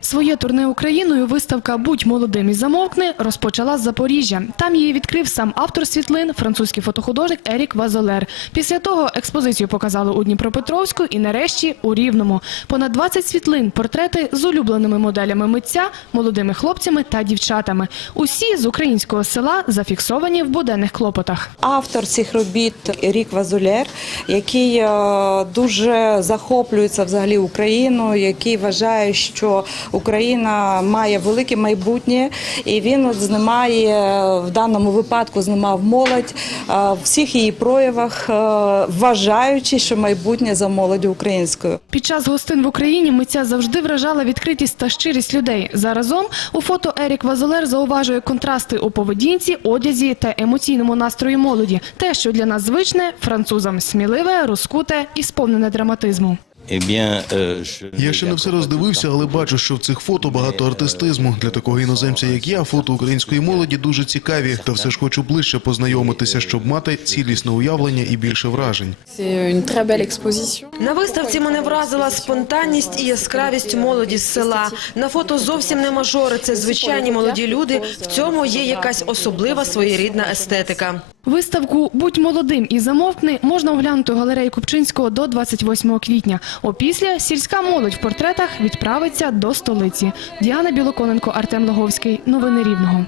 Своє турне Україною виставка Будь молодим і замовкни розпочала з Запоріжжя. Там її відкрив сам автор світлин, французький фотохудожник Ерік Вазолер. Після того експозицію показали у Дніпропетровську і нарешті у Рівному. Понад 20 світлин, портрети з улюбленими моделями митця, молодими хлопцями та дівчатами. Усі з українського села зафіксовані в буденних клопотах. Автор цих робіт Рік Вазулєр, який е, дуже захоплюється взагалі Україною, який вважає, що Україна має велике майбутнє, і він от знімає в даному випадку знімав молодь в всіх її проявах, вважаючи, що майбутнє за молоддю українською. Під час гостин в Україні митця завжди вражала відкритість та щирість людей. Заразом у фото Ерік Вазолер зауважує контрасти у поведінці, одязі та емоційному настрої молоді. Те, що для нас звичне, французам сміливе, розкуте і сповнене драматизму. Eh je Я ще не все роздивився, але бачу, що в цих фото багато артистизму. Для такого іноземця, як я, фото української молоді дуже цікаві. Та все ж хочу ближче познайомитися, щоб мати цілісне уявлення і більше вражень. Exposition. На виставці мене вразила спонтанність і яскравість молоді з села. На фото зовсім не мажори, це звичайні молоді люди. В цьому є якась особлива своєрідна естетика. Виставку Будь молодим і замовкни можна оглянути у галереї Купчинського до 28 квітня. Опісля сільська молодь в портретах відправиться до столиці. Діана Білоконенко, Артем Логовський. Новини Рівного.